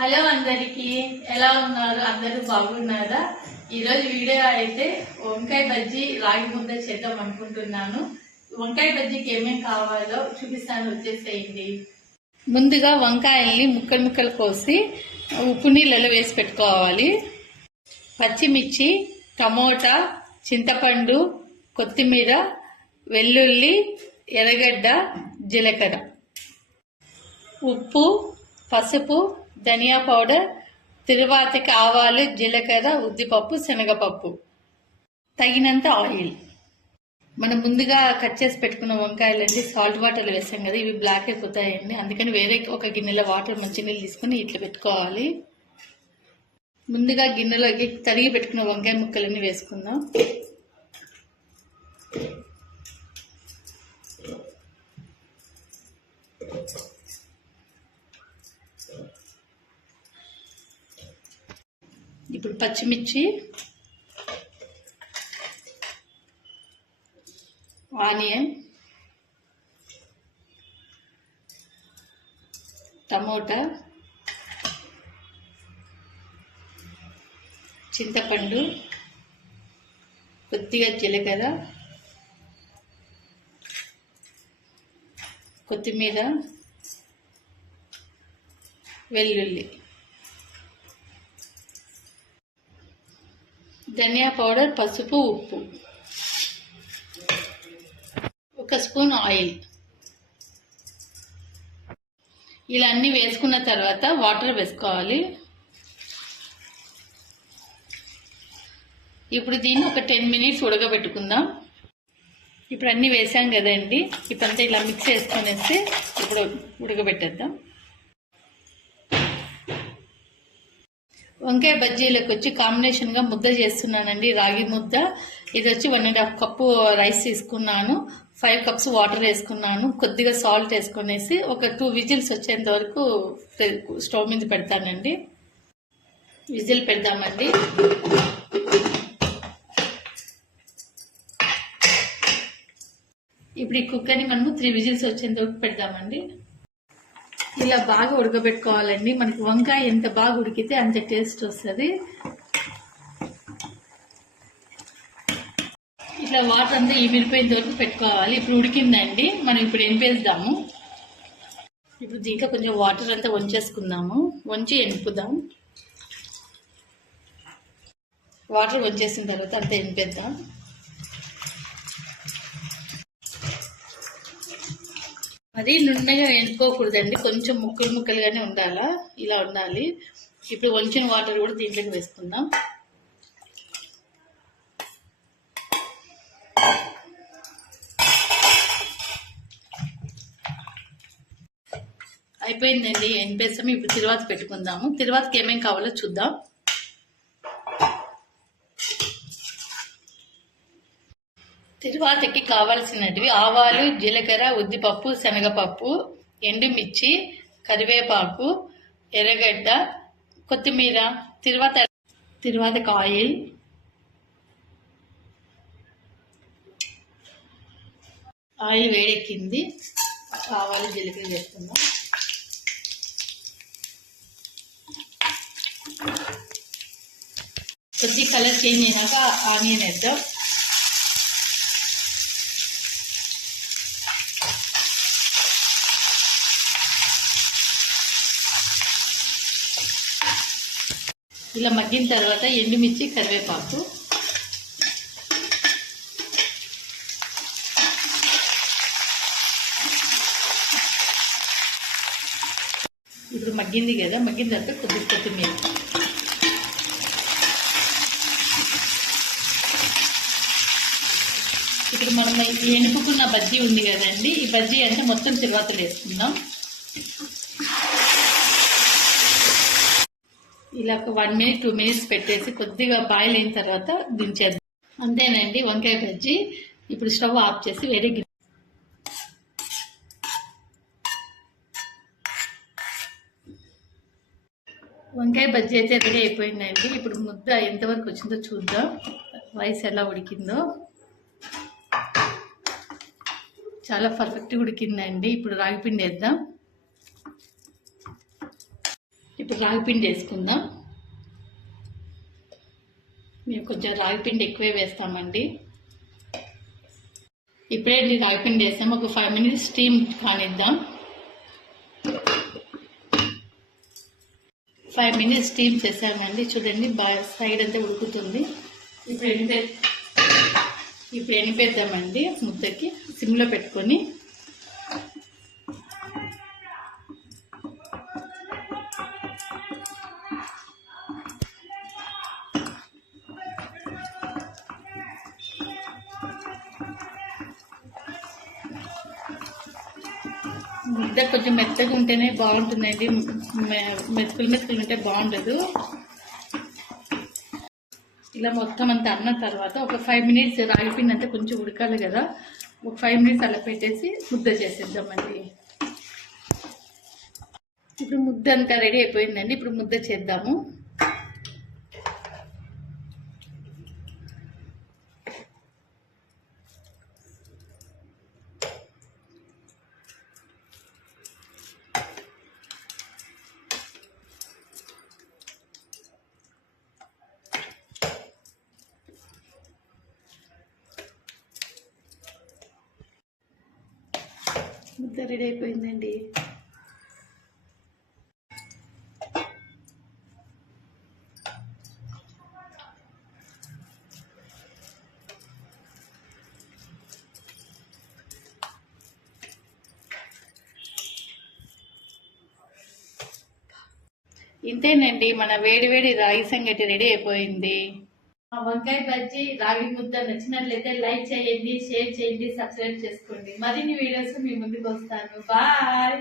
Hello అందరికి, ఎలా ఉన్నారు? అందరూ బాగున్నారా? ఈరోజు వీడియో అయితే వంకాయ బజ్జీ రాగి ముద్ద చేద్దాం అనుకుంటున్నాను. వంకాయ బజ్జీకి ఏమేమి కావాలో చూపిస్తాను, వచ్చేసేయండి. ముందుగా వంకాయల్ని ముక్కలు ముక్కలు కోసి ఉప్పు నీళ్ళలో వేసి పెట్టుకోవాలి. పచ్చిమిర్చి, టమోటా, చింతపండు, కొత్తిమీర, వెల్లుల్లి, ఎర్రగడ్డ, జీలకర్ర, ఉప్పు, పసుపు, ధనియా పౌడర్, తిరువాతకి ఆవాలు, జీలకర్ర, ఉద్దిపప్పు, శనగపప్పు, తగినంత ఆయిల్. మనం ముందుగా కట్ చేసి పెట్టుకున్న వంకాయలండి సాల్ట్ వాటర్లో వేసాం కదా, ఇవి బ్లాక్ అయిపోతాయండి. అందుకని వేరే ఒక గిన్నెలో వాటర్ మంచినీళ్ళు తీసుకుని ఇట్లా పెట్టుకోవాలి. ముందుగా గిన్నెలోకి తరిగి పెట్టుకున్న వంకాయ ముక్కలన్నీ వేసుకుందాం. ఇప్పుడు పచ్చిమిర్చి, ఆనియన్, టమోటా, చింతపండు, కొద్దిగా జీలకర్ర, కొత్తిమీర, వెల్లుల్లి, ధనియా పౌడర్, పసుపు, ఉప్పు, ఒక స్పూన్ ఆయిల్. ఇలా అన్ని వేసుకున్న తర్వాత వాటర్ వేసుకోవాలి. ఇప్పుడు దీన్ని ఒక 10 మినిట్స్ ఉడకబెట్టుకుందాం. ఇప్పుడు అన్నీ వేసాం కదండి, ఇప్పుడంతా ఇలా మిక్స్ చేసుకొనేసి ఇప్పుడు ఉడకబెట్టేద్దాం. వంకాయ బజ్జీలకు వచ్చి కాంబినేషన్గా ముద్ద చేస్తున్నానండి, రాగి ముద్ద. ఇది వచ్చి 1.5 కప్పు రైస్ తీసుకున్నాను, 5 కప్స్ వాటర్ వేసుకున్నాను, కొద్దిగా సాల్ట్ వేసుకునేసి ఒక 2 విజిల్స్ వచ్చేంత వరకు స్టవ్ మీద పెడతానండి. విజిల్ పెడదామండి. ఇప్పుడు ఈ కుక్కర్ని మనము 3 విజిల్స్ వచ్చేంత వరకు పెడదామండి. ఇలా బాగా ఉడకబెట్టుకోవాలండి. మనకి వంకాయ ఎంత బాగా ఉడికితే అంత టేస్ట్ వస్తుంది. ఇట్లా వాటర్ అంతా ఇమిరిపోయేంత వరకు పెట్టుకోవాలి. ఇప్పుడు ఉడికిందండి, మనం ఇప్పుడు ఎనిపేద్దాము. ఇప్పుడు దీంట్లో కొంచెం వాటర్ అంతా వంచేసుకుందాము, వంచి ఎనిపుదాం. వాటర్ వంచేసిన తర్వాత అంతా ఎనిపేద్దాం. అది నున్నగా ఎండుకోకూడదండి, కొంచెం ముక్కలు ముక్కలుగానే ఉండాలా, ఇలా ఉండాలి. ఇప్పుడు వంచిన వాటర్ కూడా దీంట్లోకి వేసుకుందాం. అయిపోయిందండి, ఎనిపేస్తాము. ఇప్పుడు తిరువాత పెట్టుకుందాము. తిరువాతకి ఏమేమి కావాలో చూద్దాం. తిరువాతకి కావాల్సినవి ఆవాలు, జీలకర్ర, ఉద్దిపప్పు, శనగపప్పు, ఎండుమిర్చి, కరివేపాకు, ఎర్రగడ్డ, కొత్తిమీర, తిరువాతకి ఆయిల్, ఆయిల్ వేడెక్కింది. ఆవాలు, జీలకర్ర వేసుకుందాం. కొద్ది కలర్ చేంజ్ అయినాక ఆనియన్ వేద్దాం. ఇలా మగ్గిన తర్వాత ఎండుమిర్చి, కరివేపాకు, ఇప్పుడు మగ్గింది కదా, మగ్గిన తర్వాత కొద్దిగా కొత్తిమీర. ఇప్పుడు మనం ఎనుపుకున్న బజ్జీ ఉంది కదండి, ఈ బజ్జీ అంతా మొత్తం తిరువాతలో వేసుకుందాం. ఇలా ఒక 1 మినిట్ 2 మినిట్స్ పెట్టేసి కొద్దిగా బాయిల్ అయిన తర్వాత దించేద్దాం. అంతేనండి వంకాయ బజ్జీ. ఇప్పుడు స్టవ్ ఆఫ్ చేసి వేరే గిన్నె. వంకాయ బజ్జీ అయితే రెడీ అయిపోయిందండి. ఇప్పుడు ముద్ద ఎంతవరకు వచ్చిందో చూద్దాం, రైస్ ఎలా ఉడికిందో. చాలా పర్ఫెక్ట్గా ఉడికిందండి. ఇప్పుడు రాగి పిండి వేద్దాం. ఇప్పుడు రాగి పిండి వేసుకుందాం. మేము కొంచెం రాగి పిండి ఎక్కువే వేస్తామండి. ఇప్పుడే రాగి పిండి వేస్తాం. ఒక 5 minutes స్టీమ్ కానిద్దాం. 5 minutes స్టీమ్ చేసామండి. చూడండి బాగా సైడ్ అంతా ఉడుకుతుంది. ఇప్పుడు ఎనిపేద్దామండి ముద్దకి. సిమ్లో పెట్టుకొని ముద్ద కొంచెం మెత్తగా ఉంటేనే బాగుంటుందండి. మెతుకులు ఉంటే బాగుండదు. ఇలా మొత్తం అంతా అన్న తర్వాత ఒక 5 minutes రాగి పిండి అంతా కొంచెం ఉడకాలి కదా, ఒక 5 minutes అలా పెట్టేసి ముద్ద చేసేద్దామండి. ఇప్పుడు ముద్ద అంతా రెడీ అయిపోయిందండి. ఇప్పుడు ముద్ద చేద్దాము. ముద్ద రెడీ అయిపోయిందండి. ఇంతేనండి, మన వేడి రాగి సంగటి రెడీ అయిపోయింది. వంకాయ బజ్జీ రాగి ముద్ద నచ్చినట్లయితే లైక్ చేయండి, షేర్ చేయండి, సబ్స్క్రైబ్ చేసుకోండి. మరిన్ని వీడియోస్ మీ ముందుకు వస్తాను. బాయ్.